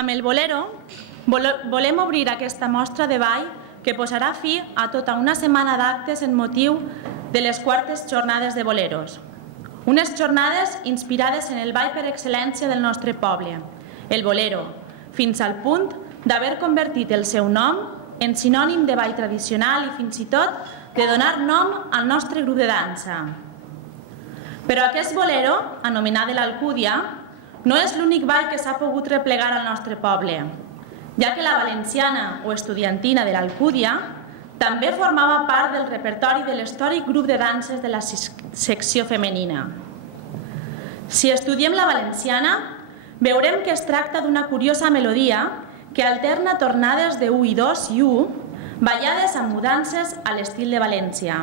Amb el bolero volem obrir aquesta mostra de ball que posarà fi a tota una setmana d'actes en motiu de les quartes jornades de boleros. Unes jornades inspirades en el ball per excel·lència del nostre poble, el bolero, fins al punt d'haver convertit el seu nom en sinònim de ball tradicional i fins i tot de donar nom al nostre grup de dansa. Però aquest bolero, anomenat de l'Alcúdia, no és l'únic ball que s'ha pogut replegar al nostre poble, ja que la valenciana o estudiantina de l'Alcúdia també formava part del repertori de l'històric grup de danses de la secció femenina. Si estudiem la valenciana, veurem que es tracta d'una curiosa melodia que alterna tornades de 1 i 2 i 1, ballades amb mudances a l'estil de València.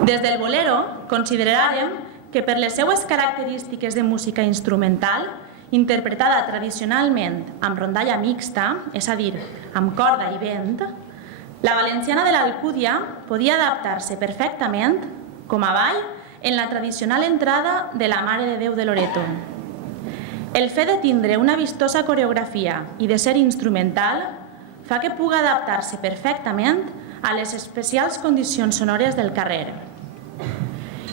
Des del bolero consideràrem que per les seues característiques de música instrumental, interpretada tradicionalment amb rondalla mixta, és a dir, amb corda i vent, la valenciana de l'Alcúdia podia adaptar-se perfectament, com a ball, en la tradicional entrada de la Mare de Déu de Loreto. El fet de tindre una vistosa coreografia i de ser instrumental fa que pugui adaptar-se perfectament a les especials condicions sonores del carrer.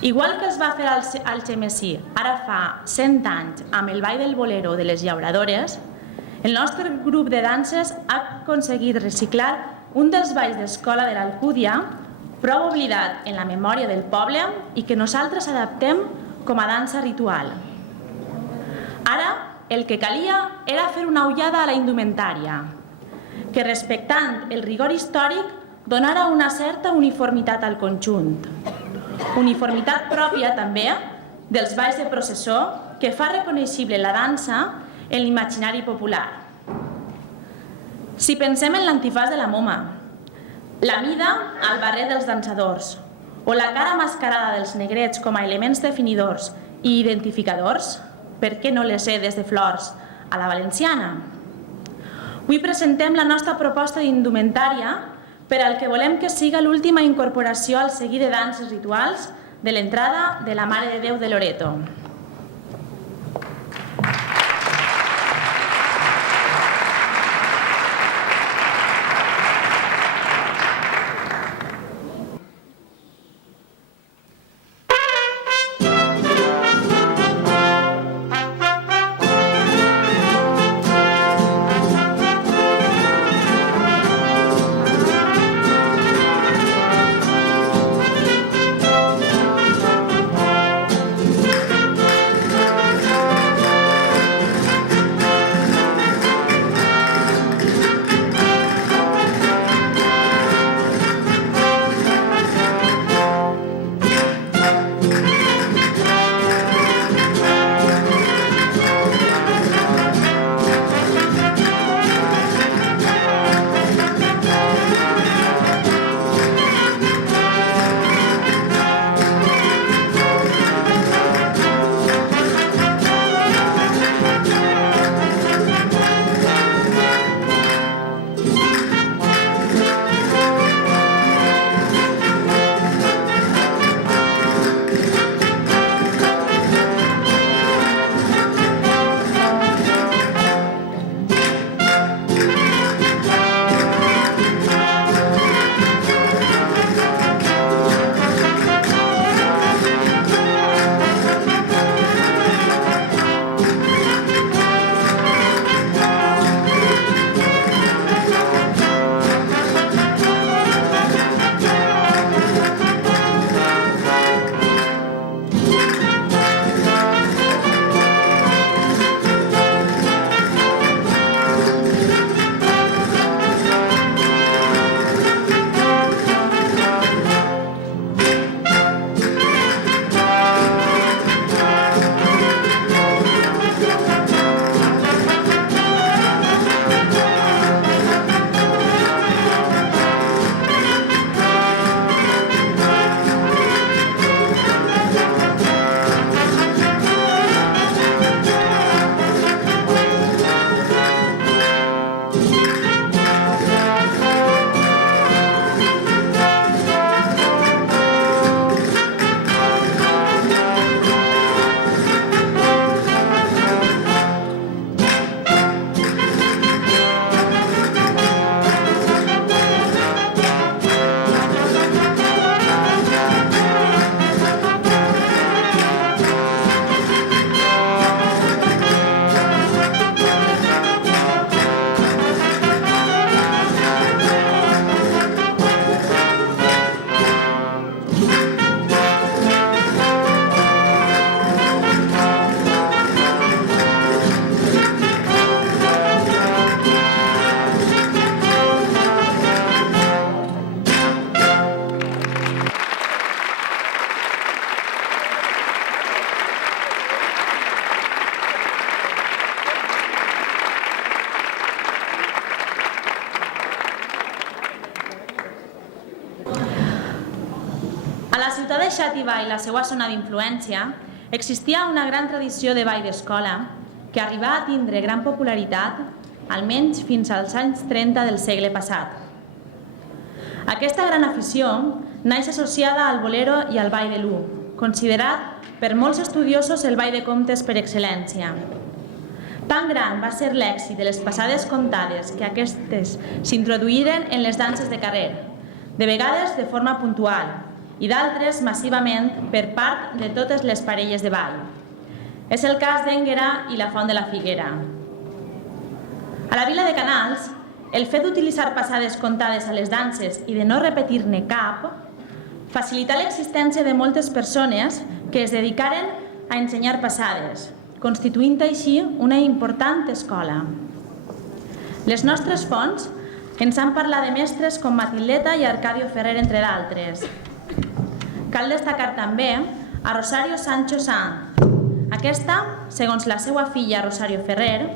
Igual que es va fer al Algemesí ara fa 100 anys amb el ball del bolero de les llauradores, el nostre grup de danses ha aconseguit reciclar un dels balls d'escola de l'Alcúdia, prou oblidat en la memòria del poble i que nosaltres adaptem com a dansa ritual. Ara, el que calia era fer una ullada a la indumentària, que respectant el rigor històric donara una certa uniformitat al conjunt. Uniformitat pròpia també dels balls de processó que fa reconeixible la dansa en l'imaginari popular. Si pensem en l'antifàs de la moma, la mida al barret dels dansadors o la cara mascarada dels negrets com a elements definidors i identificadors, per què no les sedes de flors a la valenciana? Avui presentem la nostra proposta d'indumentària per al que volem que siga l'última incorporació al seguit de danses rituals de l'entrada de la Mare de Déu de Loreto. deixat Ibai la seva zona d'influència, existia una gran tradició de ball d'escola que arribà a tindre gran popularitat almenys fins als anys 30 del segle passat. Aquesta gran afició naix associada al bolero i al ball de l'U, considerat per molts estudiosos el ball de comtes per excel·lència. Tan gran va ser l'èxit de les passades comptades que aquestes s'introduïren en les danses de carrer, de vegades de forma puntual i d'altres massivament per part de totes les parelles de ball. És el cas d'Énguera i la Font de la Figuera. A la vila de Canals, el fet d'utilitzar passades comptades a les danses i de no repetir-ne cap facilità l'existència de moltes persones que es dedicaren a ensenyar passades, constituint així una important escola. Les nostres fonts ens han parlat de mestres com Matildeta i Arcadio Ferrer, entre d'altres. Cal destacar també a Rosario Sancho Sanz. Aquesta, segons la seva filla Rosario Ferrer,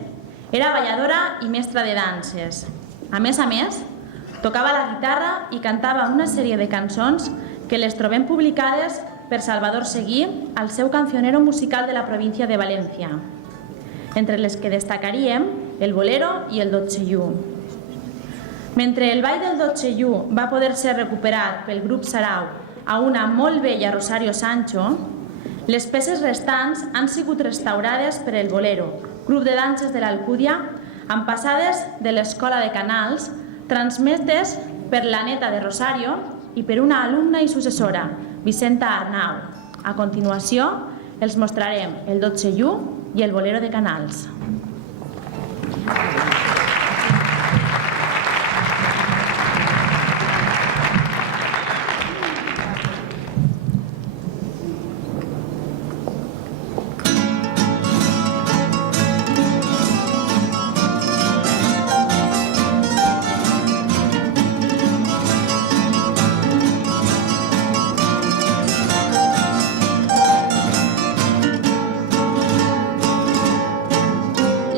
era balladora i mestra de danses. A més, tocava la guitarra i cantava una sèrie de cançons que les trobem publicades per Salvador Seguí al seu cancionero musical de la província de València, entre les que destacaríem el bolero i el dotxellú. Mentre el ball del dotxellú va poder ser recuperat pel grup Sarau a una molt bella Rosario Sancho, les peces restants han sigut restaurades per el Bolero, grup de danses de l'Alcúdia, amb passades de l'Escola de Canals, transmetes per la neta de Rosario i per una alumna i successora, Vicenta Arnau. A continuació, els mostrarem el dotxellú i el Bolero de Canals.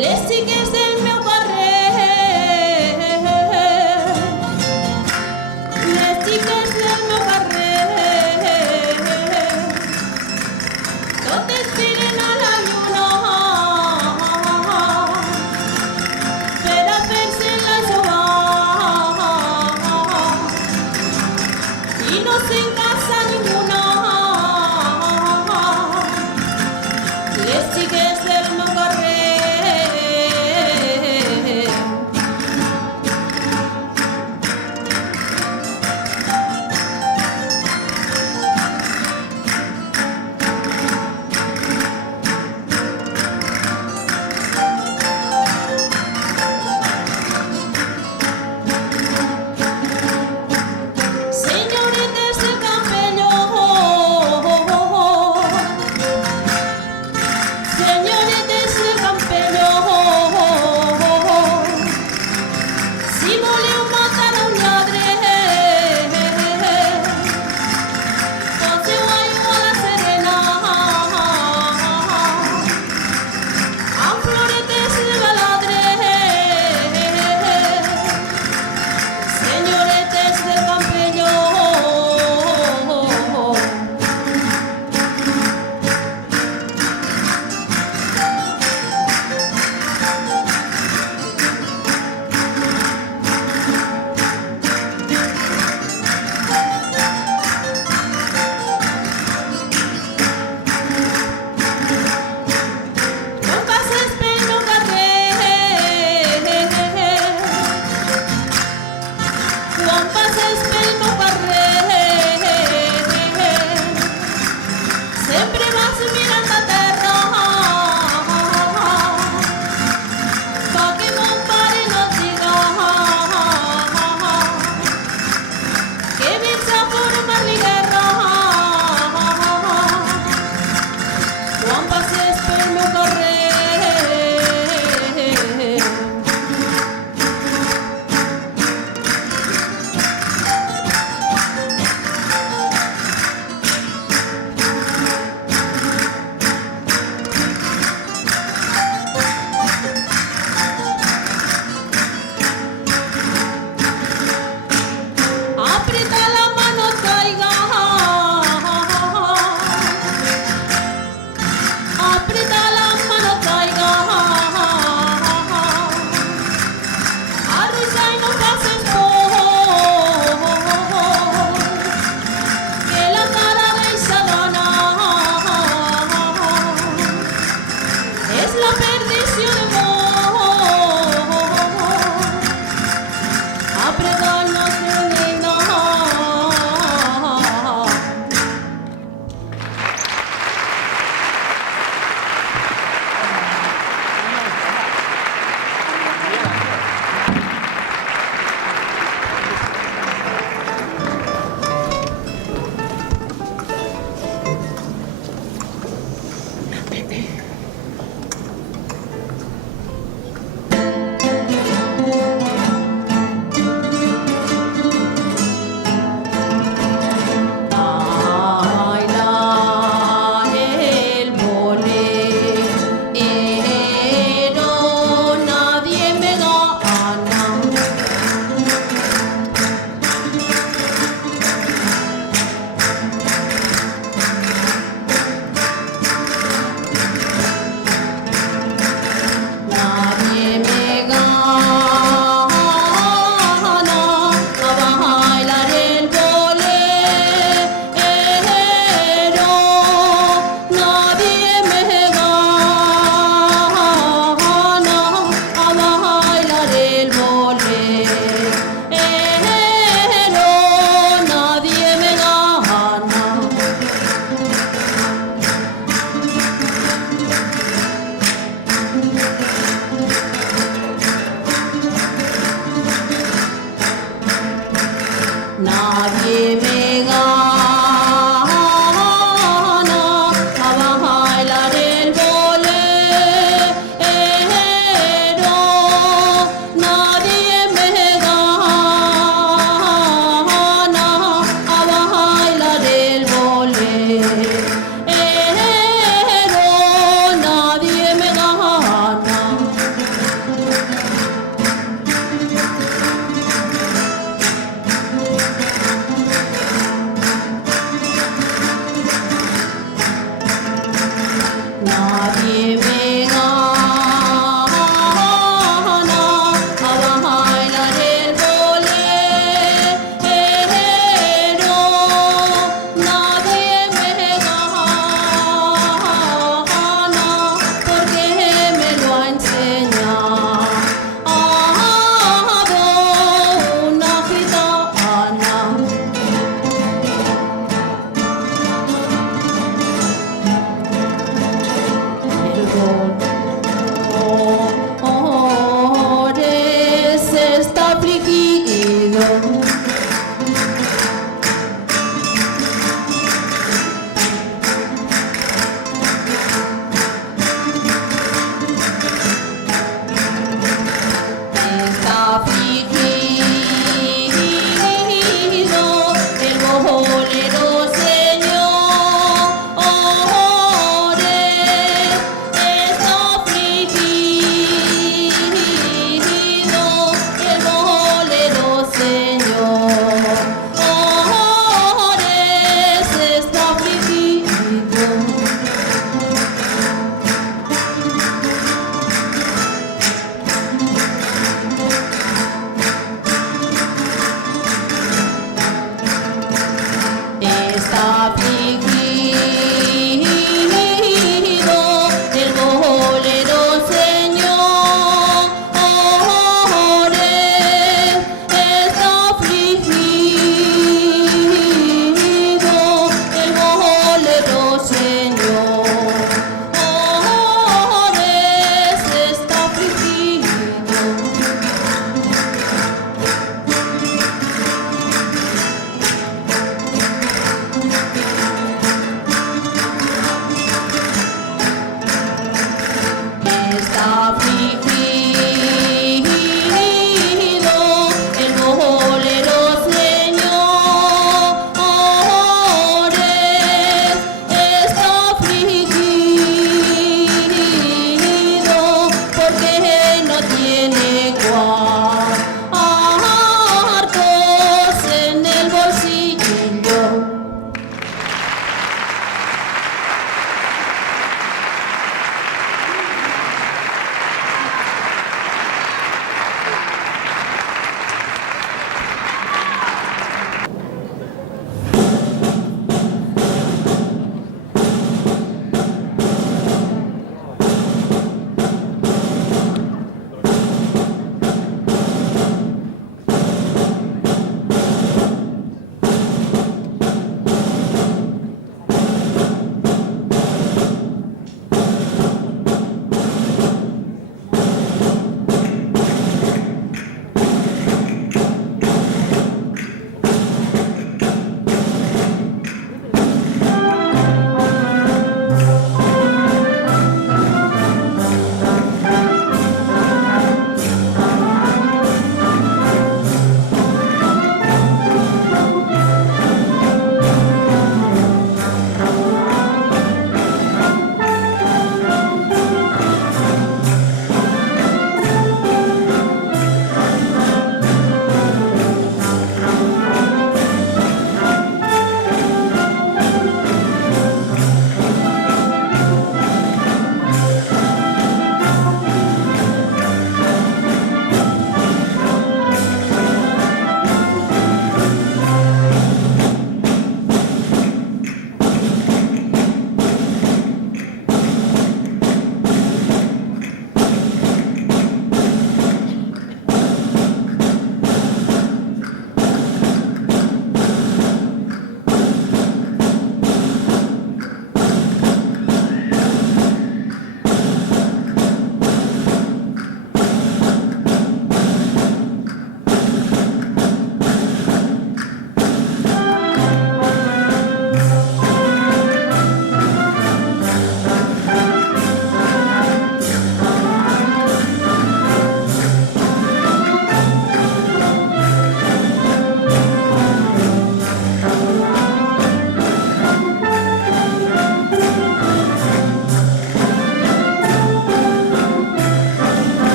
Les xiques del meu carrer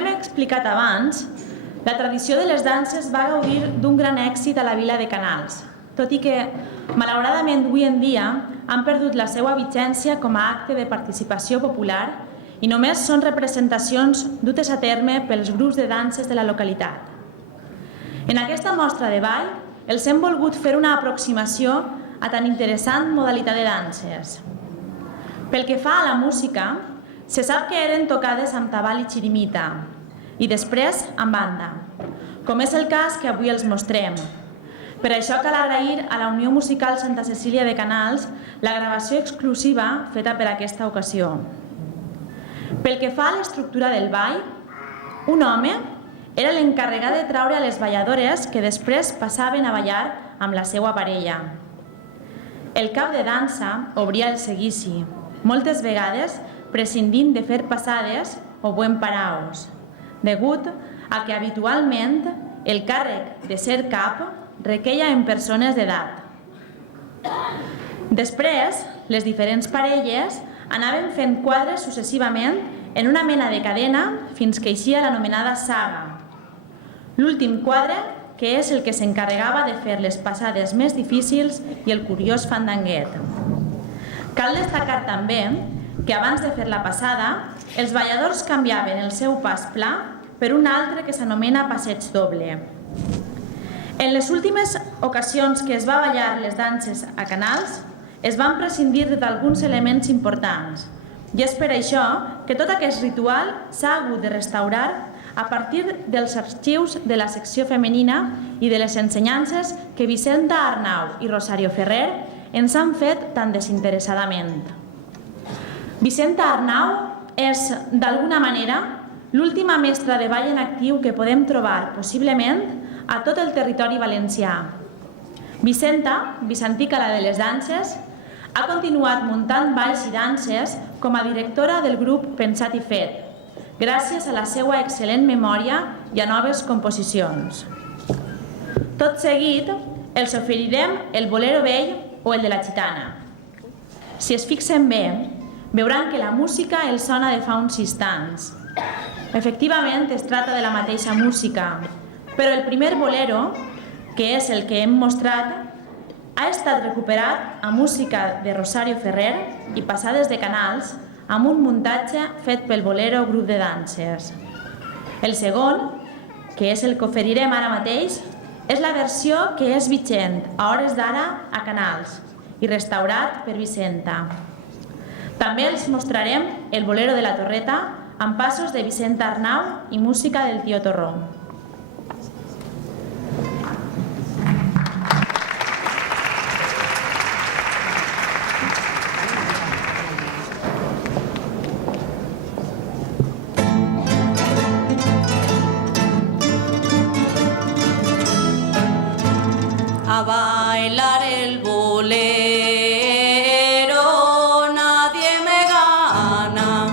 Com hem explicat abans, la tradició de les danses va gaudir d'un gran èxit a la vila de Canals, tot i que, malauradament, avui en dia han perdut la seva vigència com a acte de participació popular i només són representacions dutes a terme pels grups de danses de la localitat. En aquesta mostra de ball, els hem volgut fer una aproximació a tan interessant modalitat de danses. Pel que fa a la música, se sap que eren tocades amb tabal i xirimita i després amb banda, com és el cas que avui els mostrem. Per això cal agrair a la Unió Musical Santa Cecília de Canals la gravació exclusiva feta per aquesta ocasió. Pel que fa a l'estructura del ball, un home era l'encarregat de traure a les balladores que després passaven a ballar amb la seva parella. El cap de dansa obria el seguici, moltes vegades prescindint de fer passades o buen paraos, degut a que habitualment el càrrec de ser cap requeia en persones d'edat. Després, les diferents parelles anaven fent quadres successivament en una mena de cadena fins que eixia l'anomenada saga. L'últim quadre, que és el que s'encarregava de fer les passades més difícils i el curiós fandanguet. Cal destacar també que abans de fer la passada, els balladors canviaven el seu pas pla per un altre que s'anomena passeig doble. En les últimes ocasions que es va ballar les danses a Canals, es van prescindir d'alguns elements importants, i és per això que tot aquest ritual s'ha hagut de restaurar a partir dels arxius de la secció femenina i de les ensenyances que Vicenta Arnau i Rosario Ferrer ens han fet tan desinteressadament. Vicenta Arnau és, d'alguna manera, l'última mestra de ball en actiu que podem trobar, possiblement, a tot el territori valencià. Vicenta, Vicentica la de les danses, ha continuat muntant balls i danses com a directora del grup Pensat i Fet, gràcies a la seva excel·lent memòria i a noves composicions. Tot seguit, els oferirem el Bolero Vell o el de la Gitana. Si es fixen bé, veuran que la música els sona de fa uns instants. Efectivament, es tracta de la mateixa música, però el primer bolero, que és el que hem mostrat, ha estat recuperat a música de Rosario Ferrer i passades de Canals amb un muntatge fet pel Bolero Grup de Danses. El segon, que és el que oferirem ara mateix, és la versió que és vigent a hores d'ara a Canals i restaurat per Vicenta. També els mostrarem el Bolero de la Torreta amb passos de Vicenta Arnau i música del Tio Torró. A bailar el bolero, nadie me gana.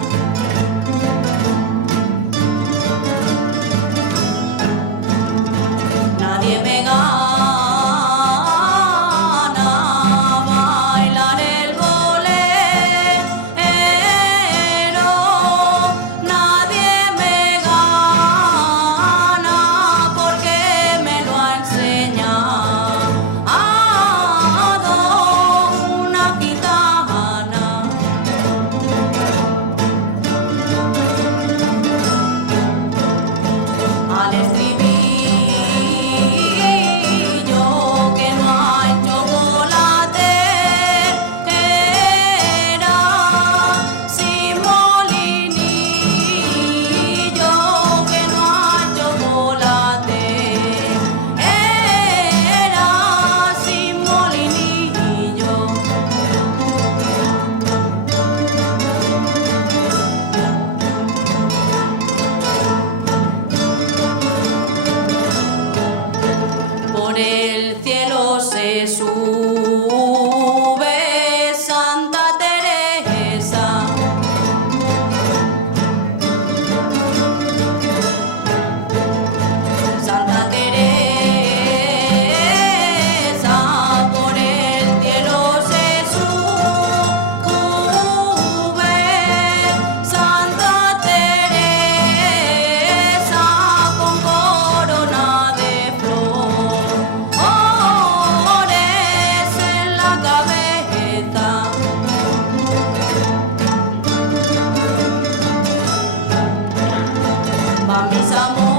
amores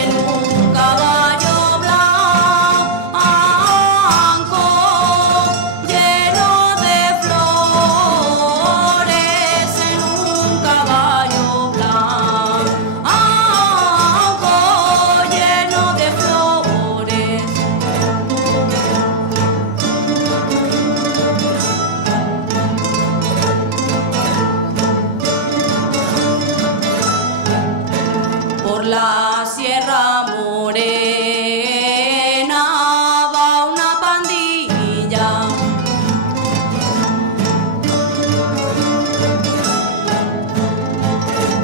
en un caballo blanco lleno de flores en un caballo blanco lleno de flores. Por la Sierra Morena va una pandilla.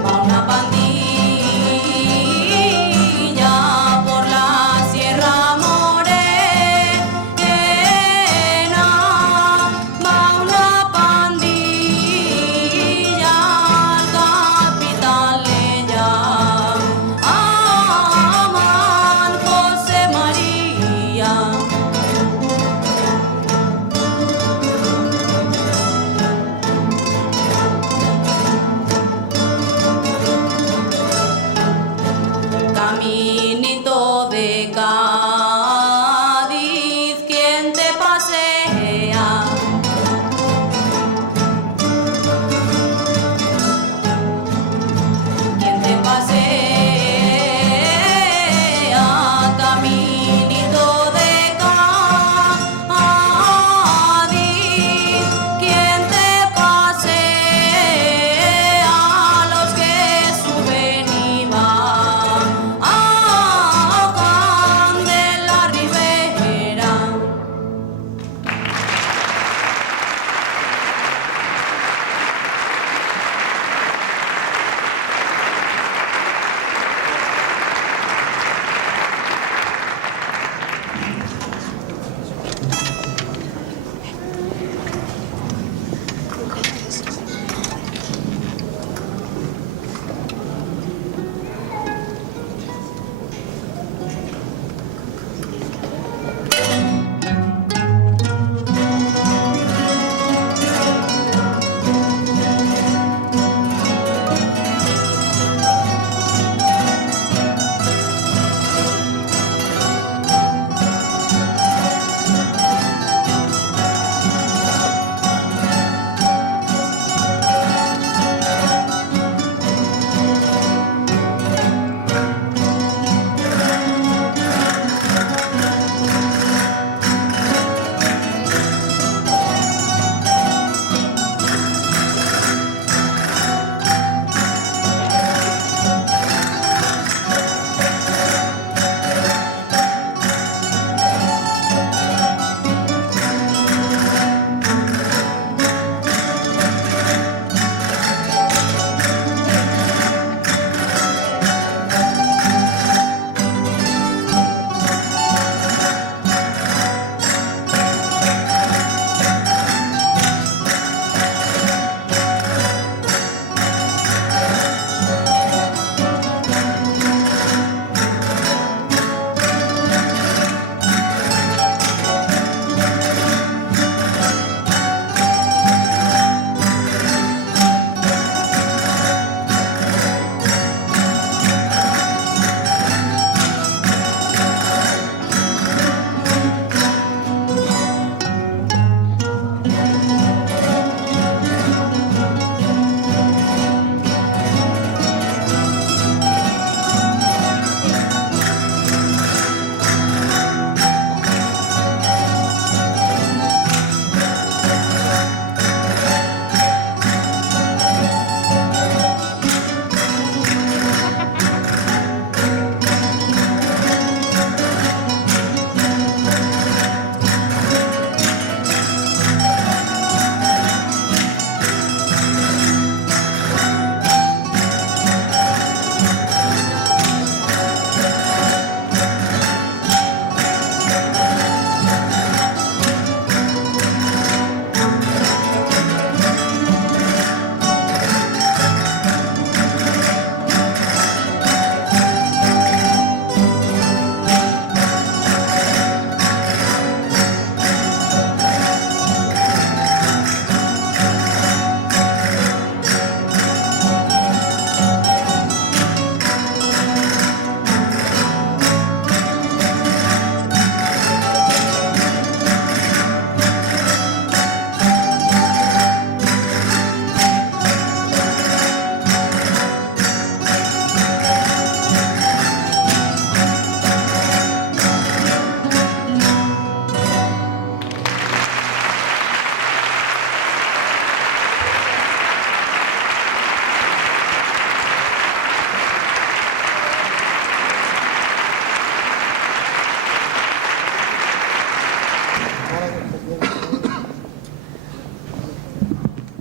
Va una pandilla por la Sierra Morena. Va una pandilla al capitán le llama.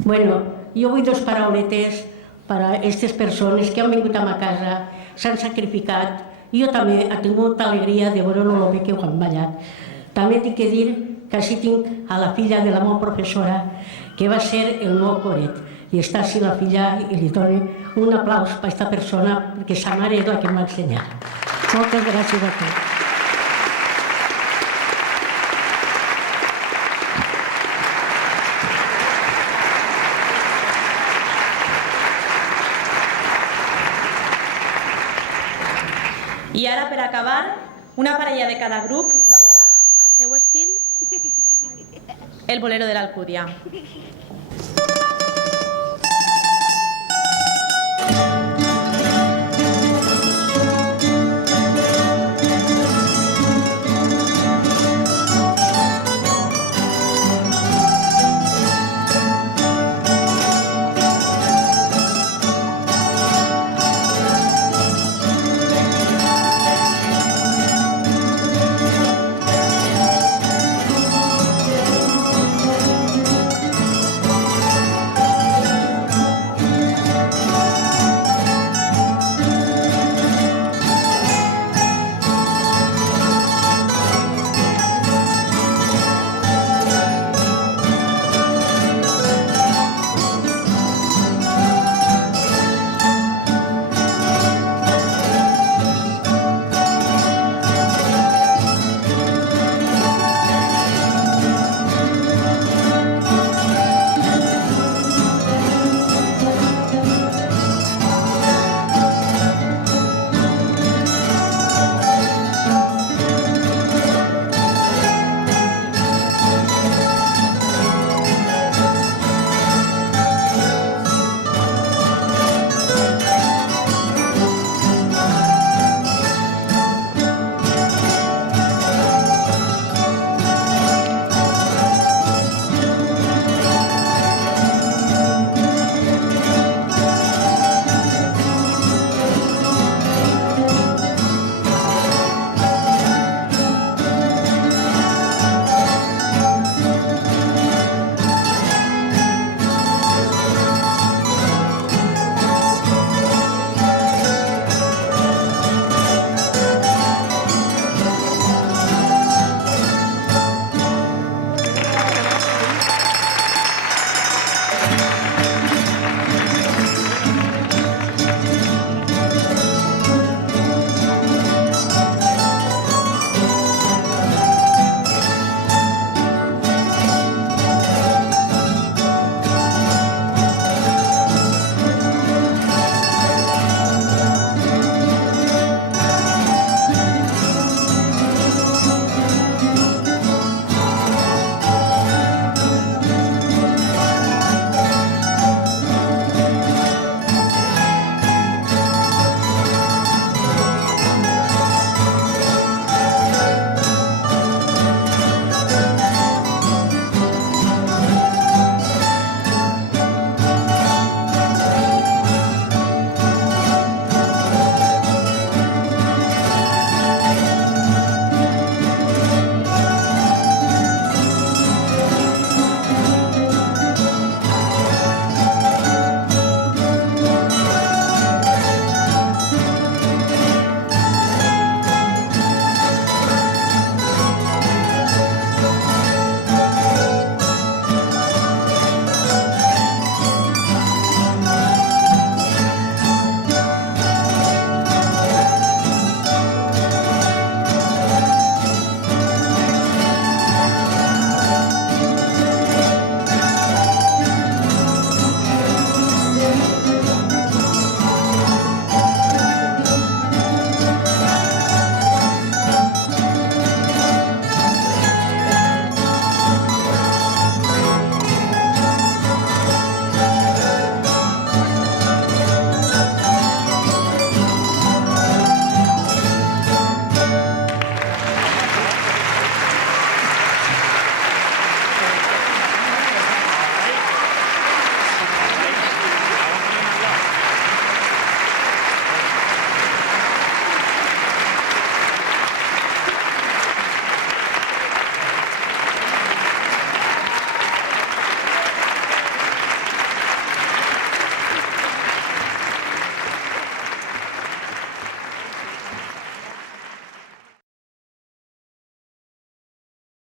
Bueno, jo vull dos parauletes per a aquestes persones que han vingut a ma casa, s'han sacrificat, i jo també he tingut molta alegria de veure el bé que ho han ballat. També tinc que dir que així tinc a la filla de la meva professora, que va ser el meu coret, i està així la filla i li dono un aplaus per aquesta persona, perquè sa mare és la que em va ensenyar. Moltes gràcies a tots. I ara, per acabar, una parella de cada grup ballarà al seu estil el bolero de l'Alcúdia.